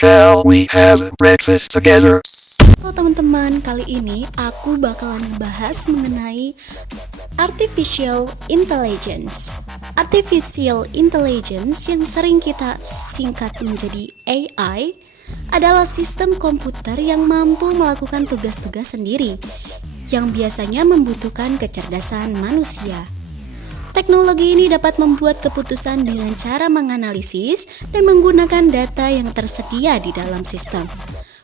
Shall we have breakfast together? Halo teman-teman, kali ini aku bakalan ngebahas mengenai Artificial Intelligence. Artificial Intelligence yang sering kita singkat menjadi AI adalah sistem komputer yang mampu melakukan tugas-tugas sendiri yang biasanya membutuhkan kecerdasan manusia. Teknologi ini dapat membuat keputusan dengan cara menganalisis dan menggunakan data yang tersedia di dalam sistem.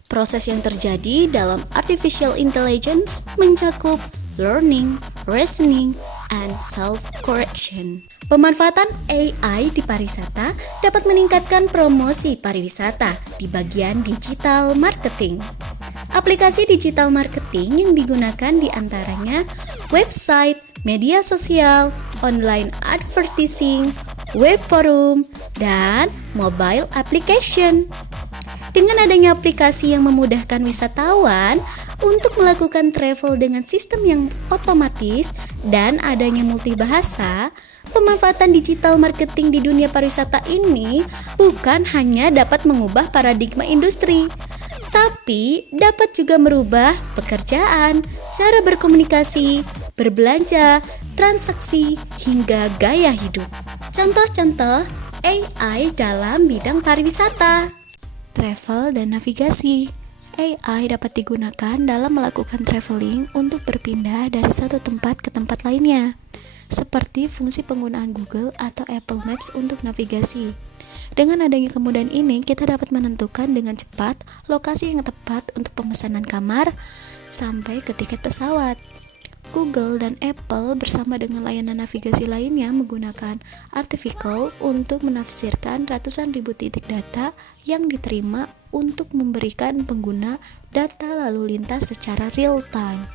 Proses yang terjadi dalam artificial intelligence mencakup learning, reasoning, and self-correction. Pemanfaatan AI di pariwisata dapat meningkatkan promosi pariwisata di bagian digital marketing. Aplikasi digital marketing yang digunakan diantaranya website, media sosial, online advertising, web forum, dan mobile application. Dengan adanya aplikasi yang memudahkan wisatawan untuk melakukan travel dengan sistem yang otomatis dan adanya multibahasa, pemanfaatan digital marketing di dunia pariwisata ini bukan hanya dapat mengubah paradigma industri, tapi dapat juga merubah pekerjaan, cara berkomunikasi, berbelanja, transaksi, hingga gaya hidup. Contoh-contoh AI dalam bidang pariwisata. Travel dan navigasi. AI dapat digunakan dalam melakukan traveling untuk berpindah dari satu tempat ke tempat lainnya, seperti fungsi penggunaan Google atau Apple Maps untuk navigasi. Dengan adanya kemudahan ini, kita dapat menentukan dengan cepat lokasi yang tepat untuk pemesanan kamar sampai ke tiket pesawat. Google dan Apple bersama dengan layanan navigasi lainnya menggunakan artificial untuk menafsirkan ratusan ribu titik data yang diterima untuk memberikan pengguna data lalu lintas secara real time.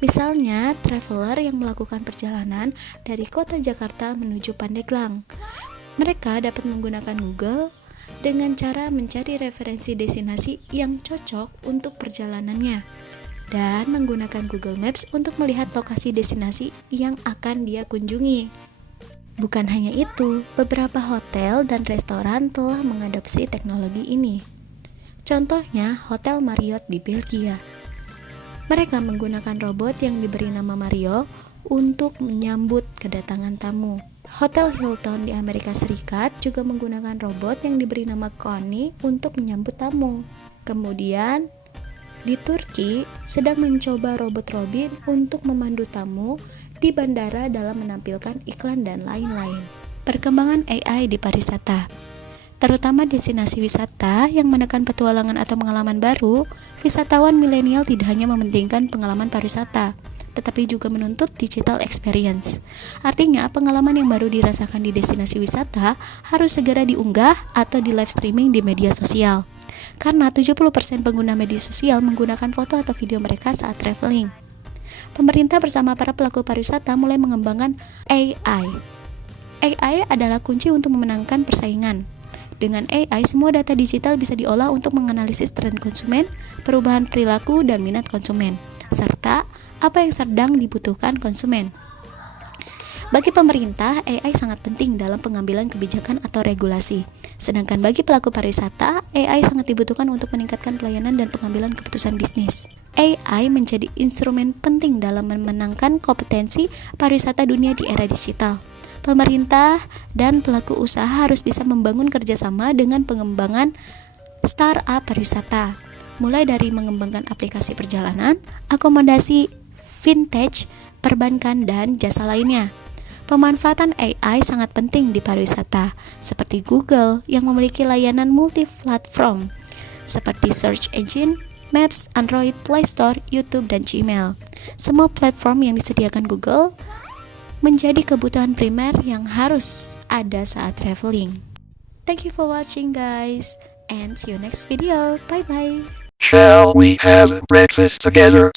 Misalnya, traveler yang melakukan perjalanan dari kota Jakarta menuju Pandeglang. Mereka dapat menggunakan Google dengan cara mencari referensi destinasi yang cocok untuk perjalanannya dan menggunakan Google Maps untuk melihat lokasi destinasi yang akan dia kunjungi. Bukan hanya itu, beberapa hotel dan restoran telah mengadopsi teknologi ini. Contohnya, Hotel Marriott di Belgia. Mereka menggunakan robot yang diberi nama Mario untuk menyambut kedatangan tamu. Hotel Hilton di Amerika Serikat juga menggunakan robot yang diberi nama Connie untuk menyambut tamu. Kemudian, di Turki sedang mencoba robot Robin untuk memandu tamu di bandara dalam menampilkan iklan dan lain-lain. Perkembangan AI di pariwisata, terutama destinasi wisata yang menekan petualangan atau pengalaman baru, wisatawan milenial tidak hanya mementingkan pengalaman pariwisata, tetapi juga menuntut digital experience. Artinya, pengalaman yang baru dirasakan di destinasi wisata harus segera diunggah atau di live streaming di media sosial. Karena 70% pengguna media sosial menggunakan foto atau video mereka saat traveling. Pemerintah bersama para pelaku pariwisata mulai mengembangkan AI. AI adalah kunci untuk memenangkan persaingan. Dengan AI, semua data digital bisa diolah untuk menganalisis tren konsumen, perubahan perilaku dan minat konsumen, serta apa yang sedang dibutuhkan konsumen. Bagi pemerintah, AI sangat penting dalam pengambilan kebijakan atau regulasi. Sedangkan bagi pelaku pariwisata, AI sangat dibutuhkan untuk meningkatkan pelayanan dan pengambilan keputusan bisnis. AI menjadi instrumen penting dalam memenangkan kompetensi pariwisata dunia di era digital. Pemerintah dan pelaku usaha harus bisa membangun kerjasama dengan pengembangan startup pariwisata, mulai dari mengembangkan aplikasi perjalanan, akomodasi, vintage, perbankan, dan jasa lainnya. Pemanfaatan AI sangat penting di pariwisata, seperti Google yang memiliki layanan multi-platform, seperti Search Engine, Maps, Android, Play Store, YouTube, dan Gmail. Semua platform yang disediakan Google menjadi kebutuhan primer yang harus ada saat traveling. Thank you for watching guys, and see you next video. Bye-bye. Shall we have breakfast together?